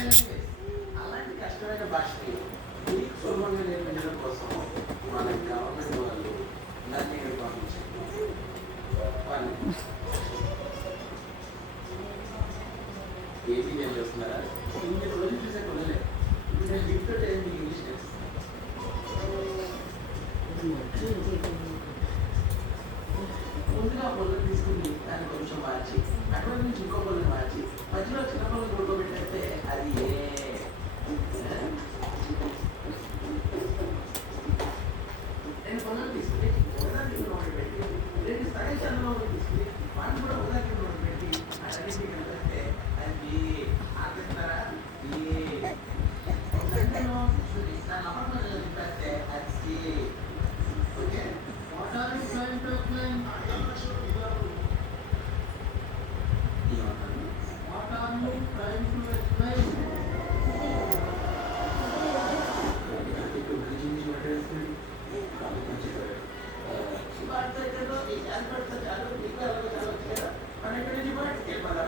అలాంటి కష్టమైన భాషని మీకు సులభంగా నేర్పించడం కోసం మన గవర్నమెంట్ వాళ్ళు నన్ను పంపించారు. ఏపీ నేను చేస్తున్నారా ఇన్ని రోజులు చూసే కొనలే నేను లిఫ్ట్ మీకు ఇంగ్లీష్ నేర్చుకున్నాను. ముందుగా పొలం తీసుకుని దాన్ని కొంచెం మార్చి అక్కడ నుంచి ఇంకో పొలం మార్చి మధ్యలో చిన్న పొలం కొట్టుకోబెట్టేస్తే అది నేను పొలం తీసుకుని ఉదాహరణ నోటి పెట్టి రెండు స్థాయి చంద్రంలో తీసుకుని వాటిని కూడా ఉదాహరణ నోటి పెట్టి అన్నింటికి కలిపిస్తే అది ఆపిస్తారా నా నమ్మకం కలిపిస్తే అది okay. What are you trying to explain? What are you trying to explain? बात करते तो एक आध बार तो चालू एक बार चालू किया मैंने कहीं नहीं बात के बाद